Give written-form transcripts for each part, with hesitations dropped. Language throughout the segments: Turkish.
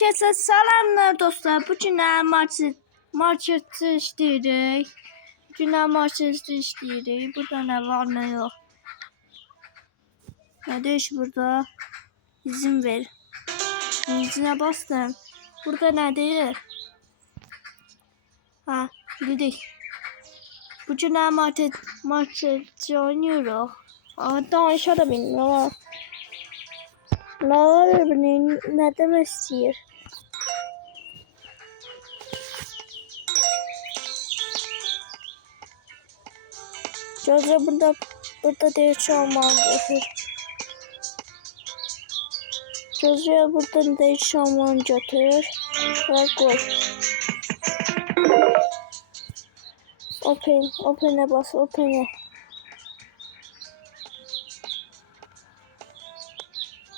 Herkese selamlar dostlar. Bugün marketçi işleyirik. Bugün marketçi işleyirik. Burada ne var ne yok. Ne deyiş burada? İzin ver. İzine bastım. Burada ne değil? Ha, bildik. Bugün marketçi oynuyoruz. Daha aşağı da bilmiyorum. Ne var benim? Ne demek istiyor? Gözde burada değişik olmalı. Gözde buradan değişik olmalı götür. Ve koy. Open'e bas, open'e.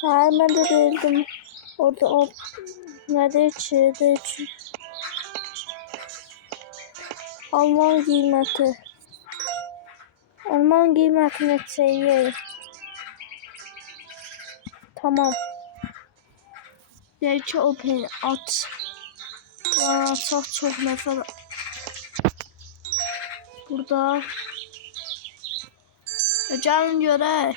Ha, ben de değildim. Orada nerede içi. Alman giymeti. Alman giymetine şeyi. Tamam. Belki open at. Aa, çok nefes. Burada. Gelin göre.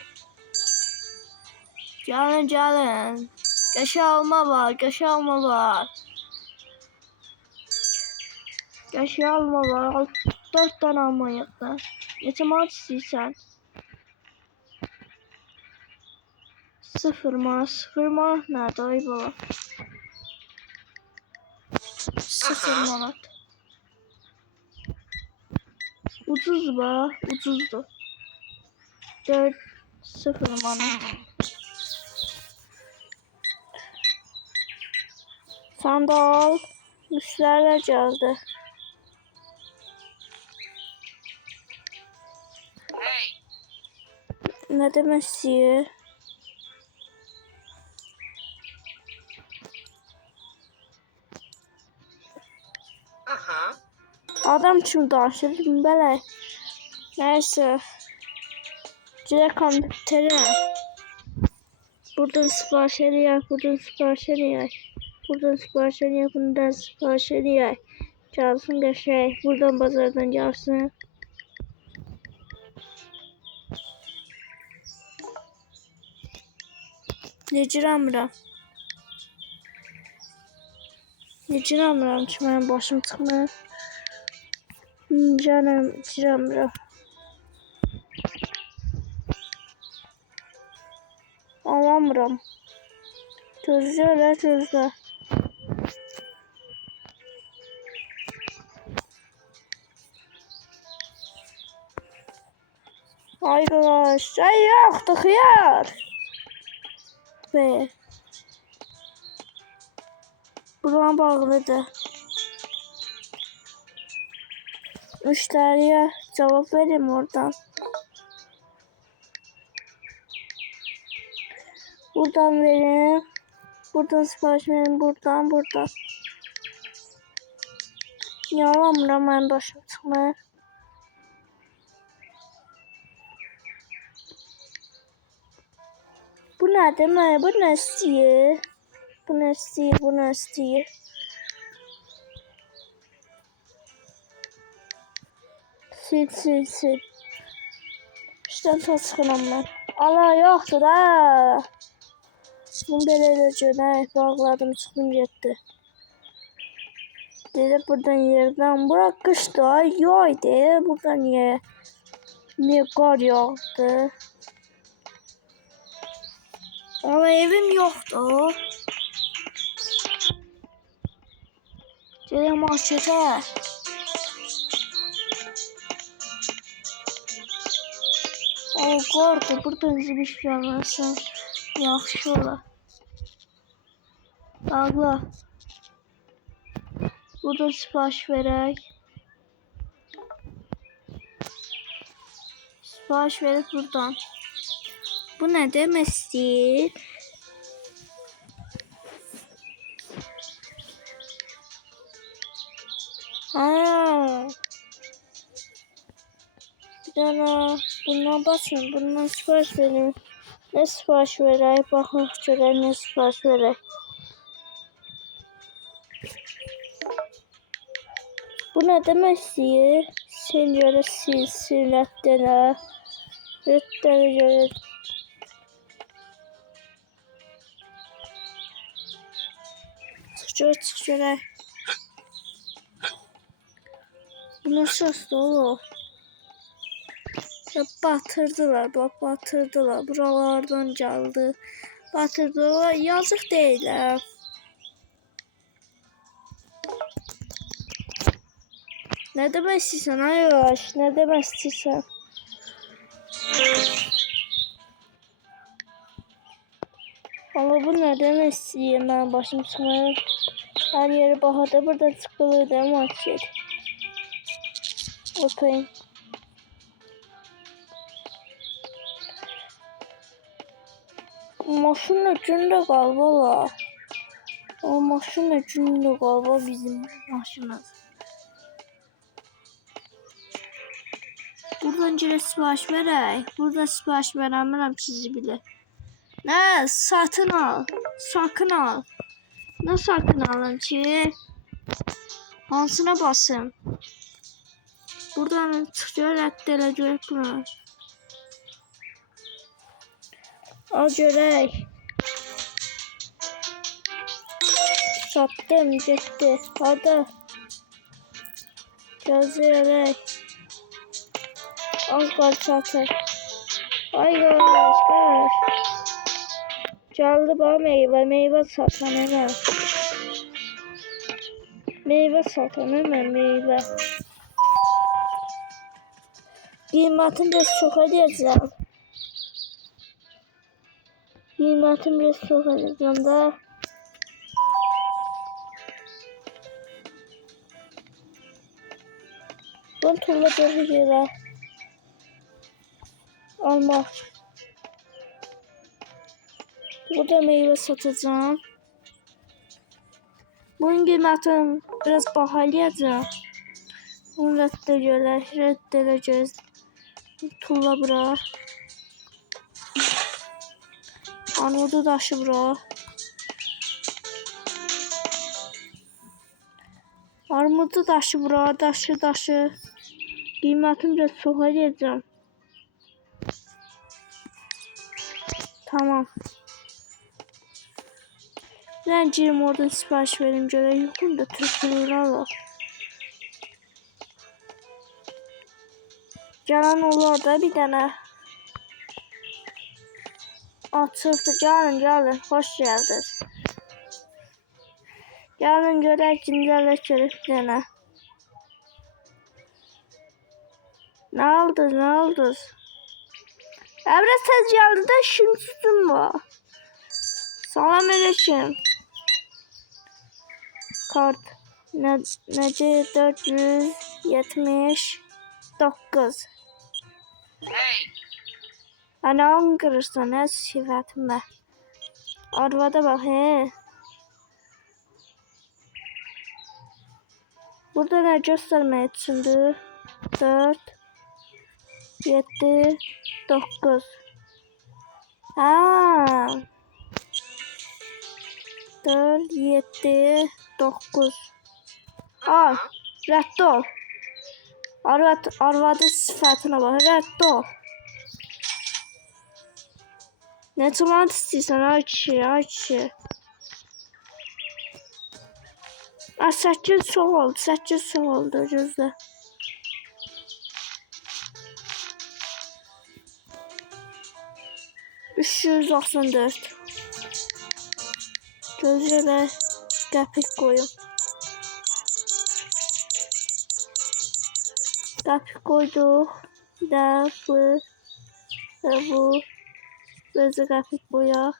Gelin. Geçe alma var. Geçe alma var. 4 tane alma yaptı. Yetemat istiyorsan. 0 mı? Nerede ay baba? 0 manat. Ucuzdu. 0 manat. Sandal. Müşteriler geldi. Ne demek istiyor? Adam kim danışır? Belə. Neyse. Direkt kompütere. Buradan sipariş edeyək. Buradan sipariş edeyək. Çalsın qəşəng. Buradan bazardan gəlsin. Necirəmirəm ki, mənim başım çıxmır. Necirəmirəm. Alamıram. Gözlə. Arkadaş, şey yoktu xiyar. Be. Buran bağlıdır. Müşteriye cevap vereyim oradan. Buradan vereyim. Buradan sipariş vereyim. Buradan. Niye alamıram ben başım çıxmır? Bu ne demek? Bu ne istiyor? Sil. İşten çıxıram mən. Allah yoxdur da. Bunu belə edəcək. Bağladım, çıxdım getdi. Dedi buradan yerden. Bura qışdı. Yaydı. Burada niye qar yağdı? Ama evim yoktu. Gelin markete. O qardı. Buradan zibiş gəlməsən. Yaxşı olar. Bağla. Burada sipariş verək. Sipariş verib buradan. Bu nə demək istəyir? Bir dənə bundan basın. Bundan sipariş verin. Ne sipariş verək? Baxaq görək nə sipariş verək. Bu ne demektir? Senora silsilatlara rüttere göre çık göre. Bu nasıl dolu? Ya batırdılar, bak batırdılar. Buralardan geldi. Batırdılar. Yazık değil ha. Ne demek istiyorsun Ayvaş? Ne demek istiyorsun? Ama bu ne demek istiyor? Ben başım çıkmaya her yere bahada buradan çıkılır değil mi Akşet? Bakayım. Maşın ucunda galiba la. O maşın ucunda galiba bizim maşınımız. Buradan cire sipariş verək. Burada sipariş verəmirəm sizi bile. Ne? Satın al. Sakın al. Ne sakın alın ki? Hansına basım? Buradan çıkıyor rədd görək bunu. Al görək. Sattım gitti. Hadi. Gözleyerek. Az kal satır. Ay kaç. Geldi bana meyve satan hemen. Meyve satan hemen meyve. Qiymətim biraz çox edəcəm. Qiymətim biraz çox edəcəm da. Ben tuğla doğru yere almak. Burada meyve satacağım. Bunun qiymətim biraz bahalayacaq. Bunu rədd edəcəyiz. Tuğla bura. Armudu daşı bura. Armudu daşı bura. Daşı. Qiymətim biraz çox edəcəm. Tamam. Ben girim oradan sipariş verim göre yokum da Türkçülüğünü gelen olur da bir tane. Açıktı. Gelin. Hoş geldiniz. Gelin görək cinlərlə görək bir tane. Ne aldınız? Biraz tez geldi de şunsuzum var. Salam aleyküm. Kart nece 479. Hey. Anam kırırsan ne sifatime. Arvada bak he. Burada ne göstermeye düşündü? 4 7 9. Ha. 4 7 9. Al. Rədd ol. Arvadı sıfatına bak. Rədd ol. Ne zaman istəyirsən ay kişi. 8 çox oldu gözlə. $394. Gözlə qəpik koyum. Qəpik koyduq. Bir də bu. Gözlə qəpik koyaq.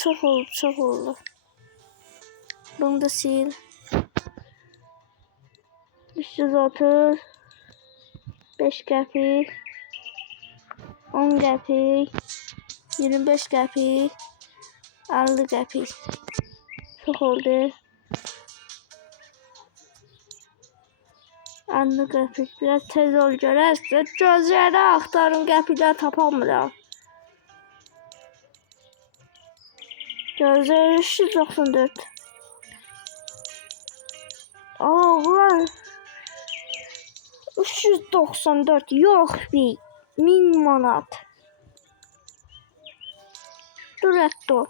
Çox oldu. Bunu da sil. 330. 5 qəpik. 10 qəpik. 25 qəpik. 50 qəpik. Çox oldu. 50 qəpik. Biraz tez ol görərsiniz. Gözlərə axtarın qəpiklər tapamıram. Gözler 394. Ulan 394 yok bir 1000 manat. Dur etto.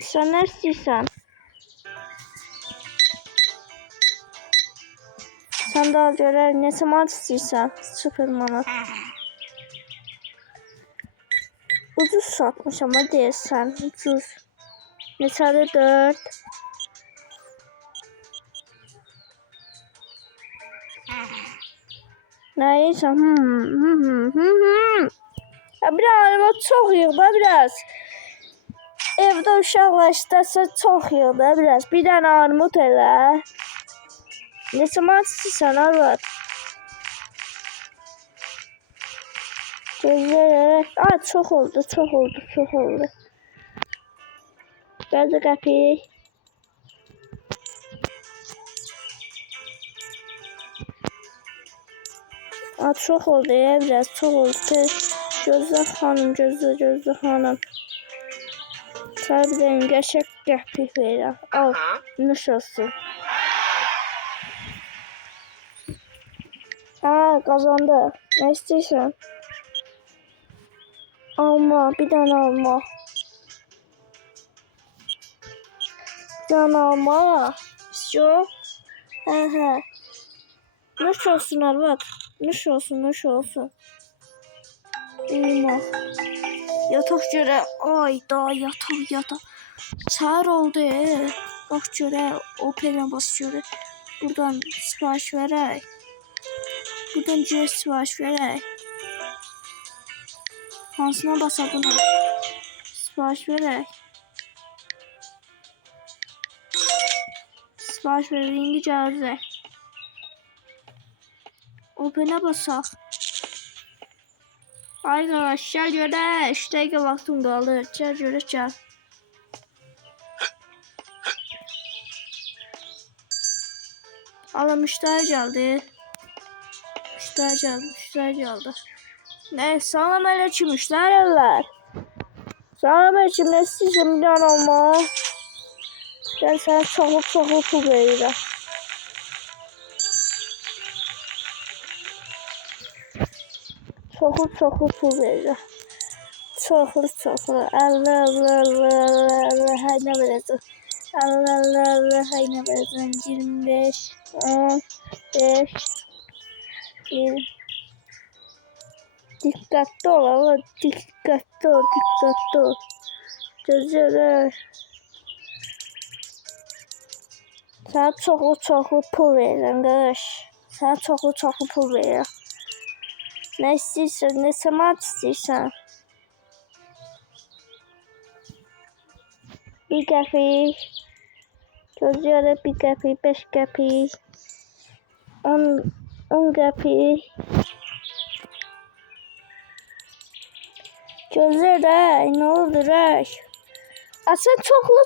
Sen ne istiyorsan? Sen daha görer ne zaman istiyorsan 0 manat. Ucuz satmış ama değilsen ucuz. Mesela 4. Neyse. Ya bir araba çok yığda biraz. Evde uşaqlar istəsə çox yığda biraz. Bir dənə armud elə. Neçə manat istəyirsən arvad? Gözlərək. Çox oldu, çox oldu, çox oldu. Bəzi qəpik. Çox oldu ya biraz, çox oldu. Gözlə xanım, gözlə xanım. Sana bir dənə qəşəng qəpik verirəm. Al, nuş olsun. Kazandı. Ne istiyorsan? Alma, bir tane alma. Bir tane alma. İstiyor. He. Nuş olsun arvad. Nuş olsun, nuş olsun. Alma. Yatak göre. Ay da yatak. Sağır oldu. Bak göre. Opel'e bas göre. Buradan sipariş verək. Buradan cüret sipariş verək. Hansına basa buna? Sipariş verək. Sipariş verəyingi gələcək. Opel'e basaq. Arkadaş gel göre 3 dakika vaktim kaldı. Gel göre gel. Allah müşteri geldi. Müşteri geldi. Ne salam aleyküm müşteriler. Salam aleyküm ne istiyorsun bir tane alma. Gel sana çoxlu pul verirəm. Çoxlu pul verirəm. Çoxlu. Allah. Hay ne verəcəm. Allah. Hay ne verəcəm. 25, 10, 5, 1. Dikkatli ol ama dikkatli ol. Gözleri. Sana çoxlu pul verirəm qardaş. Sana çoxlu pul verirəm. Ne istiyorsan, ne zaman istiyorsan. Bir qəpik. Gözləri bir qəpik, 5 qəpik. 10 qəpik. Gözləri, ne olur rək? Sen çoxlu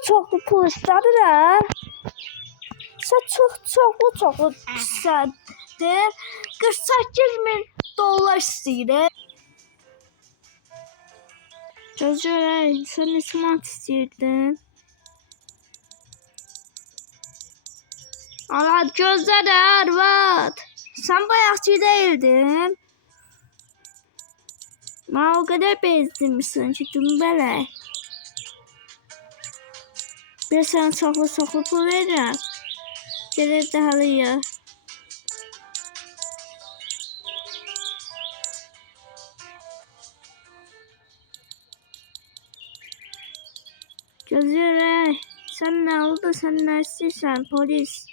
pul istədin hə? Sen çoxlu istədin. 48.000 istəyir. Gözləri, sen ne zaman istəyirdin? Allah gözləri arvad. Sen bayaqçı değildin. Ben o kadar bezdirmişsin ki dümbələk. Bir sana çoxlu pul verirəm. Gəlir dəhalıya. Gözlərək. Sen ne oldu? Sen ne istiyorsan? Polis.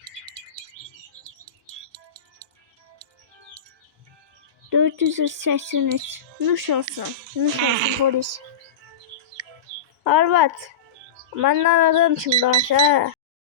483. Nuş olsun polis. Arvat. Benden aradım şimdi aşağı.